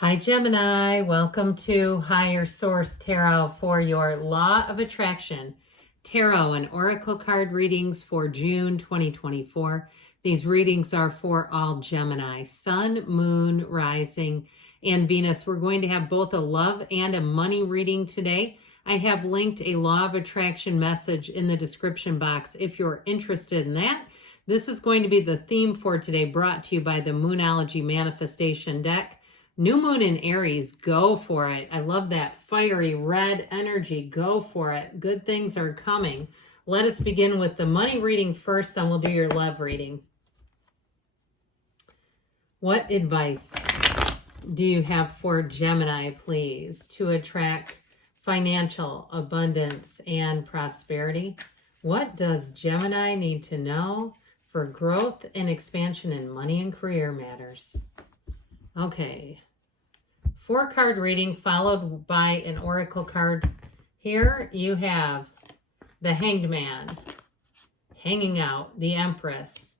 Hi, Gemini. Welcome to Higher Source Tarot for your Law of Attraction Tarot and Oracle card readings for June 2024. These readings are for all Gemini, Sun, Moon, Rising, and Venus. We're going to have both a love and a money reading today. I have linked a Law of Attraction message in the description box if you're interested in that. This is going to be the theme for today, brought to you by the Moonology Manifestation deck. New moon in Aries, go for it. I love that fiery red energy. Go for it. Good things are coming. Let us begin with the money reading first, then we'll do your love reading. What advice do you have for Gemini, please, to attract financial abundance and prosperity? What does Gemini need to know for growth and expansion in money and career matters? Okay. 4-card reading followed by an oracle card. Here you have the Hanged Man, hanging out, the Empress,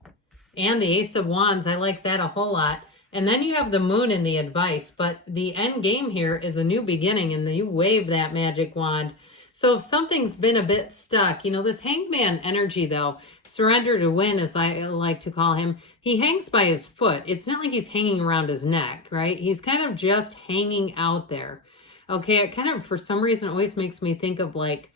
and the Ace of Wands. I like that a whole lot. And then you have the Moon in the advice, but the end game here is a new beginning, and you wave that magic wand. So if something's been a bit stuck, this Hanged Man energy, though, surrender to win, as I like to call him, he hangs by his foot. It's not like he's hanging around his neck, right? He's kind of just hanging out there. Okay, it kind of, for some reason, always makes me think of like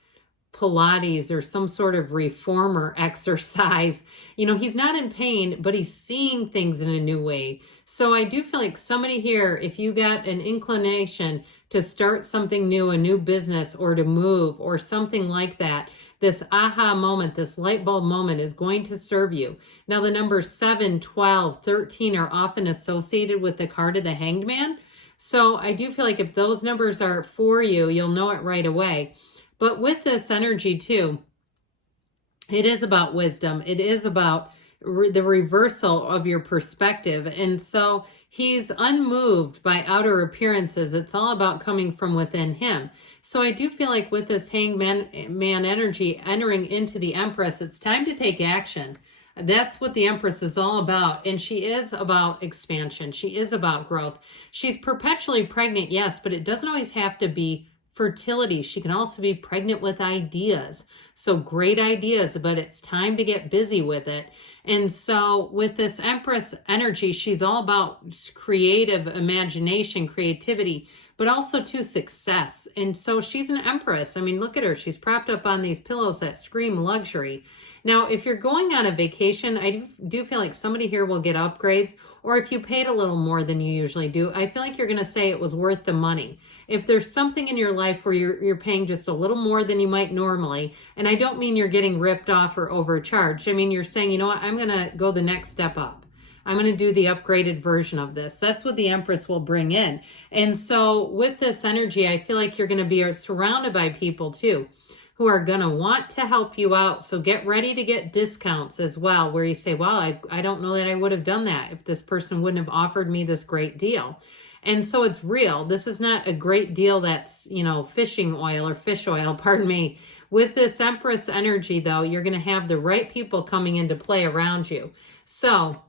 Pilates or some sort of reformer exercise. He's not in pain, but he's seeing things in a new way. So I do feel like somebody here, if you got an inclination to start something new, a new business, or to move or something like that, this aha moment, this light bulb moment is going to serve you. Now, the numbers 7, 12, 13 are often associated with the card of the Hanged Man. So I do feel like if those numbers are for you, you'll know it right away. But with this energy too, it is about wisdom. It is about the reversal of your perspective. And so he's unmoved by outer appearances. It's all about coming from within him. So I do feel like with this Hanged Man energy entering into the Empress, it's time to take action. That's what the Empress is all about. And she is about expansion. She is about growth. She's perpetually pregnant, yes, but it doesn't always have to be fertility. She can also be pregnant with ideas. So great ideas, but it's time to get busy with it. And so with this Empress energy, she's all about creative imagination, creativity, but also to success. And so she's an Empress. I mean, look at her. She's propped up on these pillows that scream luxury. Now, if you're going on a vacation, I do feel like somebody here will get upgrades, or if you paid a little more than you usually do, I feel like you're going to say it was worth the money. If there's something in your life where you're paying just a little more than you might normally, and I don't mean you're getting ripped off or overcharged. I mean, you're saying, you know what, I'm going to go the next step up. I'm going to do the upgraded version of this. That's what the Empress will bring in. And so with this energy, I feel like you're going to be surrounded by people too who are going to want to help you out. So get ready to get discounts as well, where you say, well, I don't know that I would have done that if this person wouldn't have offered me this great deal. And so it's real. This is not a great deal that's, fishing oil or fish oil, pardon me. With this Empress energy, though, you're going to have the right people coming into play around you. So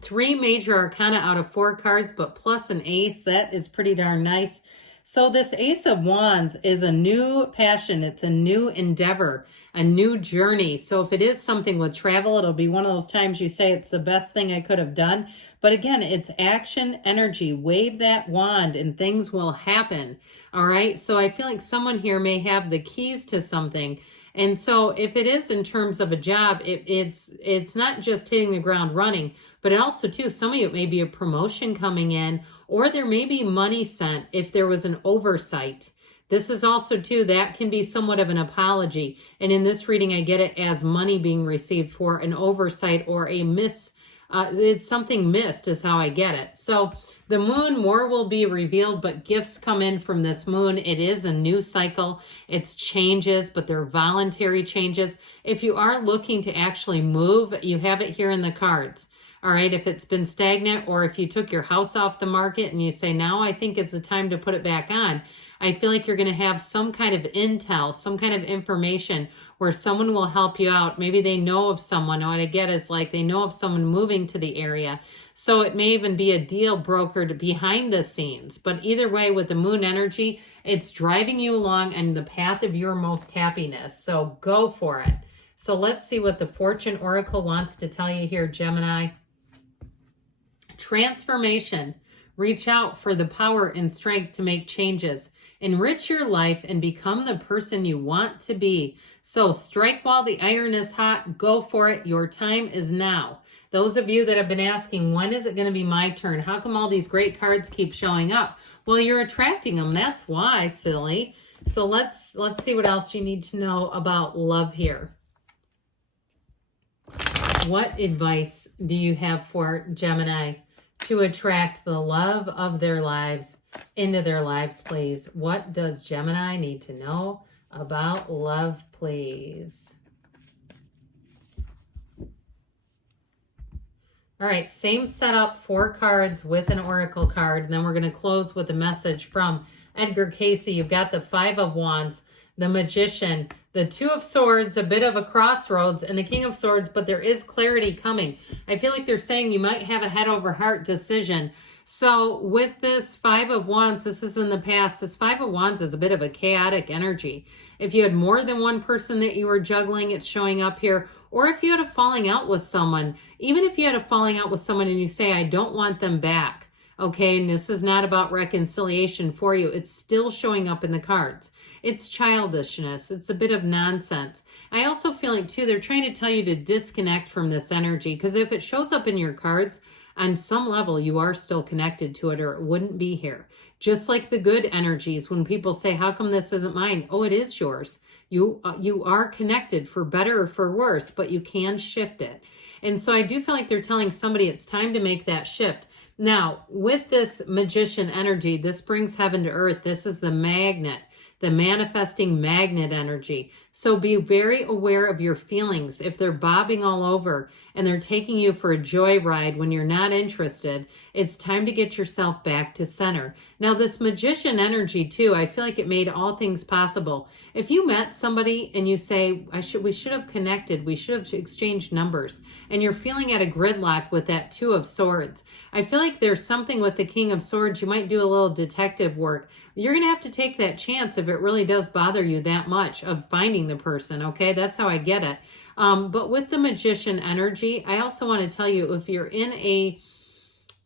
3 major arcana out of 4 cards, but plus an ace, that is pretty darn nice. So this Ace of Wands is a new passion. It's a new endeavor, a new journey. So if it is something with travel, it'll be one of those times you say it's the best thing I could have done. But again, it's action energy. Wave that wand and things will happen. All right. So I feel like someone here may have the keys to something. And so if it is in terms of a job, it's not just hitting the ground running, but it also too, some of you, it may be a promotion coming in, or there may be money sent if there was an oversight. This is also too, that can be somewhat of an apology. And in this reading, I get it as money being received for an oversight or a it's something missed is how I get it. So the moon, more will be revealed, but gifts come in from this moon. It is a new cycle. It's changes, but they're voluntary changes. If you are looking to actually move, you have it here in the cards. All right, if it's been stagnant, or if you took your house off the market and you say, now I think is the time to put it back on, I feel like you're going to have some kind of intel, some kind of information where someone will help you out. Maybe they know of someone. What I get is like they know of someone moving to the area. So it may even be a deal brokered behind the scenes. But either way, with the moon energy, it's driving you along on the path of your most happiness. So go for it. So let's see what the Fortune Oracle wants to tell you here, Gemini. Transformation. Reach out for the power and strength to make changes. Enrich your life and become the person you want to be. So strike while the iron is hot. Go for it. Your time is now. Those of you that have been asking, when is it going to be my turn? How come all these great cards keep showing up? Well, you're attracting them. That's why, silly. So let's see what else you need to know about love here. What advice do you have for Gemini to attract the love of their lives into their lives, please? What does Gemini need to know about love, please? All right, same setup, 4 cards with an oracle card, and then we're going to close with a message from Edgar Casey. You've got the 5 of Wands, the Magician, the 2 of Swords, a bit of a crossroads, and the King of Swords, but there is clarity coming. I feel like they're saying you might have a head over heart decision. So with this 5 of Wands, this is in the past. This 5 of Wands is a bit of a chaotic energy. If you had more than one person that you were juggling, it's showing up here. Or if you had a falling out with someone, even if you had a falling out with someone and you say, I don't want them back. Okay, and this is not about reconciliation for you. It's still showing up in the cards. It's childishness. It's a bit of nonsense. I also feel like, too, they're trying to tell you to disconnect from this energy, because if it shows up in your cards, on some level, you are still connected to it, or it wouldn't be here. Just like the good energies, when people say, how come this isn't mine? Oh, it is yours. You are connected for better or for worse, but you can shift it. And so I do feel like they're telling somebody it's time to make that shift. Now, with this Magician energy, this brings heaven to earth. This is the magnet, the manifesting magnet energy. So be very aware of your feelings. If they're bobbing all over and they're taking you for a joyride when you're not interested, it's time to get yourself back to center. Now, this Magician energy too, I feel like it made all things possible. If you met somebody and you say, we should have connected, we should have exchanged numbers, and you're feeling at a gridlock with that 2 of Swords, I feel like there's something with the King of Swords. You might do a little detective work. You're going to have to take that chance if it really does bother you that much of finding the person, okay? That's how I get it. But with the Magician energy, I also want to tell you, if you're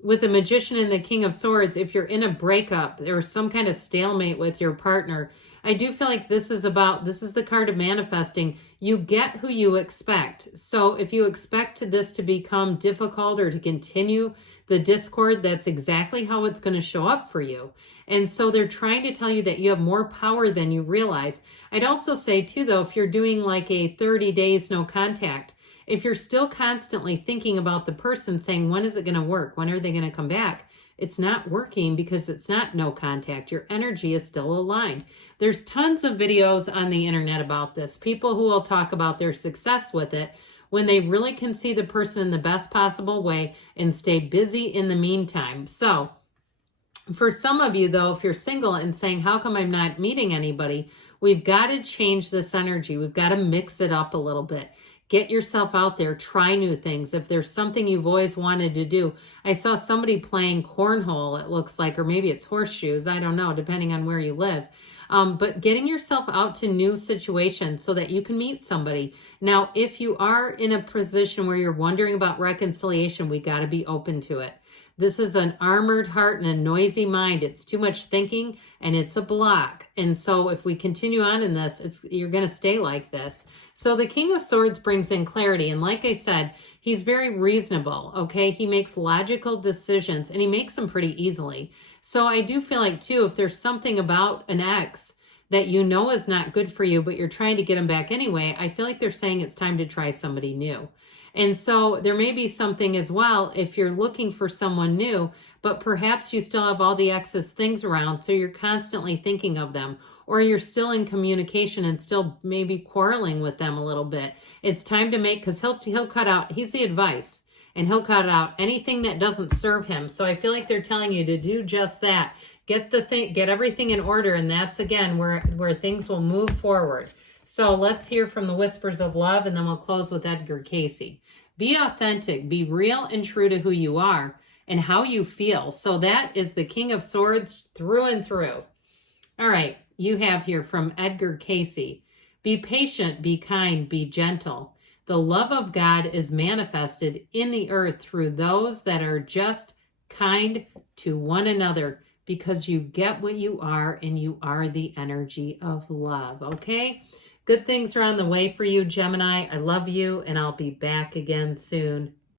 with the Magician and the King of Swords, if you're in a breakup or some kind of stalemate with your partner, I do feel like this is the card of manifesting. You get who you expect. So if you expect this to become difficult or to continue the discord, that's exactly how it's going to show up for you. And so they're trying to tell you that you have more power than you realize. I'd also say too, though, if you're doing like a 30 days no contact, if you're still constantly thinking about the person, saying, when is it going to work? When are they going to come back? It's not working, because it's not no contact. Your energy is still aligned. There's tons of videos on the internet about this. People who will talk about their success with it when they really can see the person in the best possible way and stay busy in the meantime. So for some of you, though, if you're single and saying, how come I'm not meeting anybody? We've got to change this energy. We've got to mix it up a little bit. Get yourself out there, try new things. If there's something you've always wanted to do. I saw somebody playing cornhole, it looks like, or maybe it's horseshoes. I don't know, depending on where you live. But getting yourself out to new situations so that you can meet somebody. Now, if you are in a position where you're wondering about reconciliation, we got to be open to it. This is an armored heart and a noisy mind. It's too much thinking and it's a block. And so if we continue on in this, you're going to stay like this. So the King of Swords brings in clarity. And like I said, he's very reasonable, okay? He makes logical decisions and he makes them pretty easily. So I do feel like too, if there's something about an ex that you know is not good for you, but you're trying to get him back anyway, I feel like they're saying it's time to try somebody new. And so there may be something as well if you're looking for someone new, but perhaps you still have all the ex's things around, so you're constantly thinking of them, or you're still in communication and still maybe quarreling with them a little bit. It's time to make, because he'll cut out, he's the advice. and he'll cut out anything that doesn't serve him. So I feel like they're telling you to do just that. Get everything in order, and that's again where things will move forward. So let's hear from the whispers of love, and then we'll close with Edgar Casey. Be authentic, be real and true to who you are and how you feel. So that is the King of Swords through and through. All right, you have here from Edgar Casey. Be patient, be kind, be gentle. The love of God is manifested in the earth through those that are just kind to one another, because you get what you are, and you are the energy of love, okay? Good things are on the way for you, Gemini. I love you, and I'll be back again soon.